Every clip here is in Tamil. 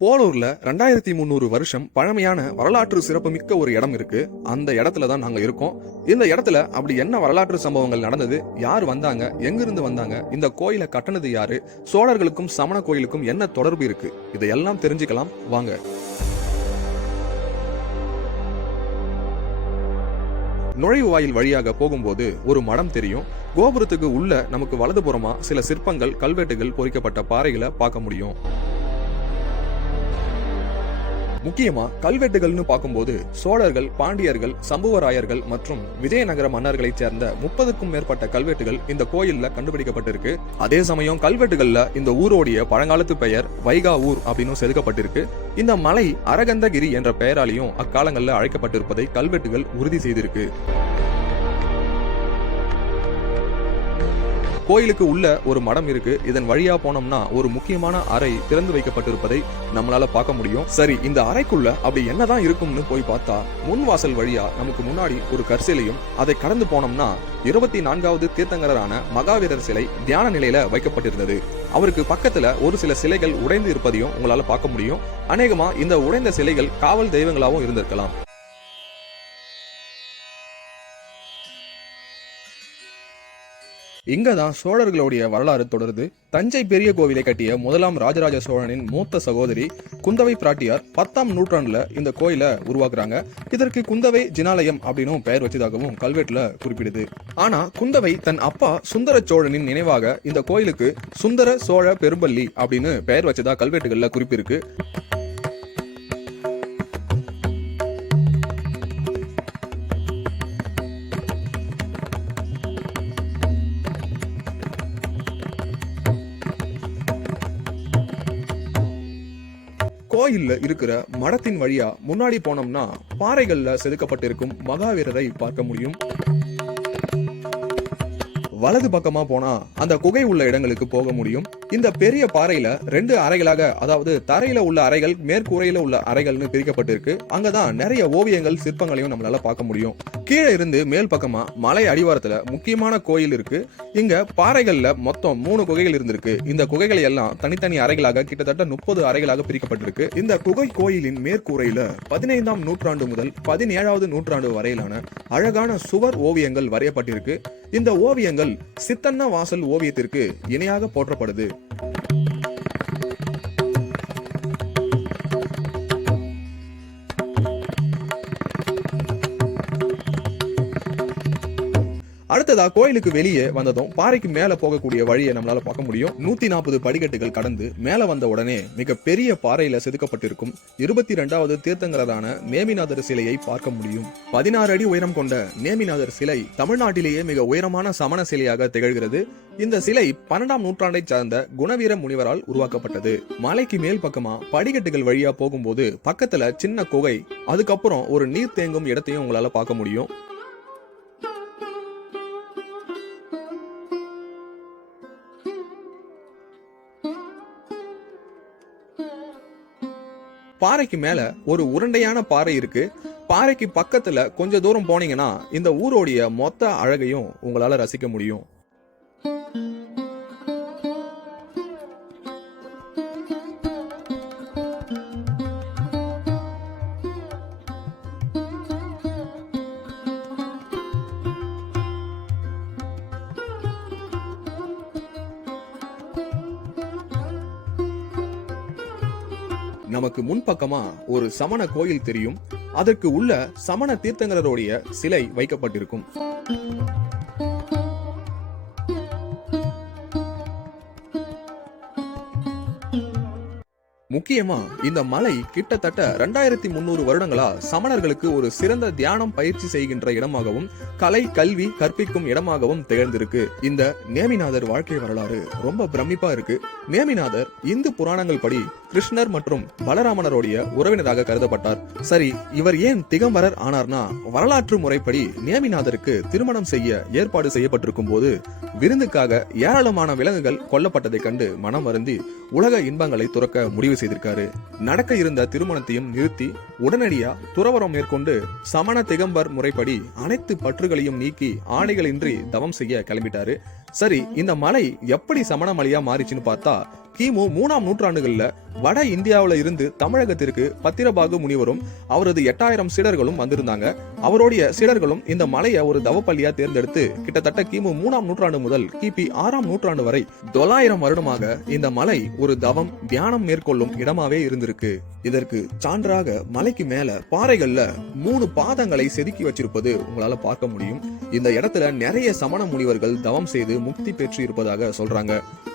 போலூர்ல 2300 வருஷம் பழமையான வரலாற்று சிறப்புமிக்க ஒரு இடம் இருக்கு. அந்த இடத்துல தான் நாங்க இருக்கோம். இந்த இடத்துல அப்படி என்ன வரலாற்று சம்பவங்கள் நடந்தது, யார் வந்தாங்க, எங்கிருந்து வந்தாங்க, இந்த கோயிலை கட்டினது யாரு, சோழர்களுக்கும் சமண கோயிலுக்கும் என்ன தொடர்பு இருக்கு, இதையெல்லாம் தெரிஞ்சுக்கலாம் வாங்க. நுழைவு வாயில் வழியாக போகும்போது ஒரு மடம் தெரியும். கோபுரத்துக்கு உள்ள நமக்கு வலதுபுறமா சில சிற்பங்கள், கல்வெட்டுகள் பொறிக்கப்பட்ட பாறைகளை பார்க்க முடியும். முக்கியமா கல்வெட்டுகள்னு பார்க்கும்போது சோழர்கள், பாண்டியர்கள், சம்புவராயர்கள் மற்றும் விஜயநகர மன்னர்களைச் சேர்ந்த 30க்கும் மேற்பட்ட கல்வெட்டுகள் இந்த கோயில்ல கண்டுபிடிக்கப்பட்டிருக்கு. அதே சமயம் கல்வெட்டுகள்ல இந்த ஊரோடைய பழங்காலத்து பெயர் வைகா ஊர் அப்படின்னு செதுக்கப்பட்டிருக்கு. இந்த மலை அரகந்தகிரி என்ற பெயராலையும் அக்காலங்கள்ல அழைக்கப்பட்டிருப்பதை கல்வெட்டுகள் உறுதி செய்திருக்கு. கோயிலுக்கு உள்ள ஒரு மடம் இருக்கு. இதன் வழியா போனோம்னா ஒரு முக்கியமான அறை திறந்து வைக்கப்பட்டிருப்பதை நம்மளால பார்க்க முடியும். சரி, இந்த அறைக்குள்ள அப்படி என்னதான் இருக்கும்னு போய் பார்த்தா முன் வாசல் வழியா நமக்கு முன்னாடி ஒரு கற்சிலையும், அதை கடந்து போனோம்னா 24வது தீர்த்தங்கரான மகாவீரர் சிலை தியான நிலையில வைக்கப்பட்டிருந்தது. அவருக்கு பக்கத்துல ஒரு சில சிலைகள் உடைந்து இருப்பதையும் உங்களால பார்க்க முடியும். அநேகமா இந்த உடைந்த சிலைகள் காவல் தெய்வங்களாகவும் இருந்திருக்கலாம். இங்கதான் சோழர்களுடைய வரலாறு தொடருது. தஞ்சை பெரிய கோவிலை கட்டிய முதலாம் ராஜராஜ சோழனின் மூத்த சகோதரி குந்தவை பிராட்டியார் 10ஆம் நூற்றாண்டுல இந்த கோயிலை உருவாக்குறாங்க. இதற்கு குந்தவை ஜினாலயம் அப்படின்னு பெயர் வச்சதாகவும் கல்வெட்டுல குறிப்பிடுது. ஆனா குந்தவை தன் அப்பா சுந்தர சோழனின் நினைவாக இந்த கோயிலுக்கு சுந்தர சோழ பெரும்பள்ளி அப்படின்னு பெயர் வச்சதா கல்வெட்டுகள்ல குறிப்பிருக்கு. கோயில்ல இருக்கிற மடத்தின் வழியா முன்னாடி போனோம்னா பாறைகள்ல செதுக்கப்பட்டிருக்கும் மகாவீரரை பார்க்க முடியும். வலது பக்கமா போனா அந்த குகை உள்ள இடங்களுக்கு போக முடியும். இந்த பெரிய பாறையில 2 அறைகளாக, அதாவது தரையில உள்ள அறைகள், மேற்கூரையில உள்ள அறைகள்னு பிரிக்கப்பட்டிருக்கு. அங்கதான் நிறைய ஓவியங்கள், சிற்பங்களையும் நம்மளால பார்க்க முடியும். கீழே இருந்து மேல் பக்கமா மலை அடிவாரத்துல முக்கியமான கோயில் இருக்கு. இங்க பாறைகள்ல மொத்தம் 3 குகைகள் இருந்திருக்கு. இந்த குகைகள் எல்லாம் தனித்தனி அறைகளாக கிட்டத்தட்ட 30 அறைகளாக பிரிக்கப்பட்டிருக்கு. இந்த குகை கோயிலின் மேற்கூரையில 15ஆம் நூற்றாண்டு முதல் 17வது நூற்றாண்டு வரையிலான அழகான சுவர் ஓவியங்கள் வரையப்பட்டிருக்கு. இந்த ஓவியங்கள் சித்தன்ன வாசல் ஓவியத்திற்கு இணையாக போற்றப்படுது. அடுத்ததா கோயிலுக்கு வெளியே வந்ததும் பாறைக்கு மேல போகக்கூடிய வழியை நம்மளால பார்க்க முடியும். 140 படிக்கட்டுகள் கடந்து மேல வந்த உடனே மிக பெரிய பாறையில செதுக்கப்பட்டிருக்கும் 22வது தீர்த்தங்கரான நேமிநாதர் சிலையை பார்க்க முடியும். 16 அடி உயரம் கொண்ட நேமிநாதர் சிலை தமிழ்நாட்டிலேயே மிக உயரமான சமண சிலையாக திகழ்கிறது. இந்த சிலை 12ஆம் நூற்றாண்டை சார்ந்த குணவீர முனிவரால் உருவாக்கப்பட்டது. மலைக்கு மேல் பக்கமா படிக்கட்டுகள் வழியா போகும்போது பக்கத்துல சின்ன குகை, அதுக்கப்புறம் ஒரு நீர் தேங்கும் இடத்தையும் உங்களால பார்க்க முடியும். பாறைக்கு மேல ஒரு உருண்டையான பாறை இருக்கு. பாறைக்கு பக்கத்துல கொஞ்ச தூரம் போனீங்கன்னா இந்த ஊரோடைய மொத்த அழகையும் உங்களால ரசிக்க முடியும். நமக்கு முன்பக்கமா ஒரு சமண கோயில் தெரியும். அதற்கு உள்ள சமண தீர்த்தங்கரோடைய சிலை வைக்கப்பட்டிருக்கும். முக்கியமா இந்த மலை கிட்டத்தட்ட 2300 வருடங்களா சமணர்களுக்கு ஒரு சிறந்த தியானம் பயிற்சி செய்கின்ற இடமாகவும் கலை, கல்வி கற்பிக்கும் இடமாகவும் திகழ்ந்திருக்கு. இந்த நேமிநாதர் வாழ்க்கை வரலாறு ரொம்ப பிரமிப்பா இருக்கு. நேமிநாதர் இந்து புராணங்கள் படி கிருஷ்ணர் மற்றும் பலராமனருடைய உறவினராக கருதப்பட்டார். சரி, இவர் ஏன் திகம்பரர் ஆனார்னா, வரலாற்று முறைப்படி நேமிநாதருக்கு திருமணம் செய்ய ஏற்பாடு செய்யப்பட்டிருக்கும் போது விருந்துக்காக ஏராளமான விலங்குகள் கொல்லப்பட்டதை கண்டு மனம் வருந்தி உலக இன்பங்களை துறக்க முடிவு செய்திருக்காரு. நடக்க இருந்த திருமணத்தையும் நிறுத்தி உடனடியா துறவரம் மேற்கொண்டு சமண திகம்பர் முறைப்படி அனைத்து பற்றுகளையும் நீக்கி ஆடைகளின்றி தவம் செய்ய கிளம்பிட்டாரு. சரி, இந்த மலை எப்படி சமண மலையா மாறிச்சுன்னு பார்த்தா, கிமு 3ஆம் நூற்றாண்டுகள்ல வட இந்தியாவில இருந்து தமிழகத்திற்கு பத்திரபாகு முனிவரும் அவரது 8000 சீடர்களும் வந்திருந்தாங்க. அவருடைய சீடர்களும் இந்த மலையை ஒரு தவப்பள்ளியா தேர்ந்தெடுத்து கிட்டத்தட்ட கிமு 3ஆம் நூற்றாண்டு முதல் கிபி 6ஆம் நூற்றாண்டு வரை 900 வருடமாக இந்த மலை ஒரு தவம் தியானம் மேற்கொள்ளும் இடமாவே இருந்திருக்கு. இதற்கு சான்றாக மலைக்கு மேல பாறைகள்ல 3 பாதங்களை செதுக்கி வச்சிருப்பது உங்களால பார்க்க முடியும். இந்த இடத்துல நிறைய சமண முனிவர்கள் தவம் செய்து முக்தி பெற்று இருப்பதாக சொல்றாங்க.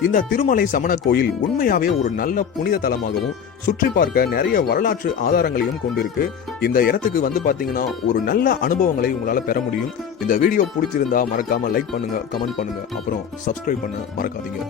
இந்த திருமலை சமண கோயில் உண்மையாவே ஒரு நல்ல புனித தலமாகவும் சுற்றி பார்க்க நிறைய வரலாற்று ஆதாரங்களையும் கொண்டிருக்கு. இந்த இடத்துக்கு வந்து பாத்தீங்கன்னா ஒரு நல்ல அனுபவங்களை உங்களால பெற முடியும். இந்த வீடியோ பிடிச்சிருந்தா மறக்காம லைக் பண்ணுங்க, கமெண்ட் பண்ணுங்க, அப்புறம் சப்ஸ்கிரைப் பண்ண மறக்காதீங்க.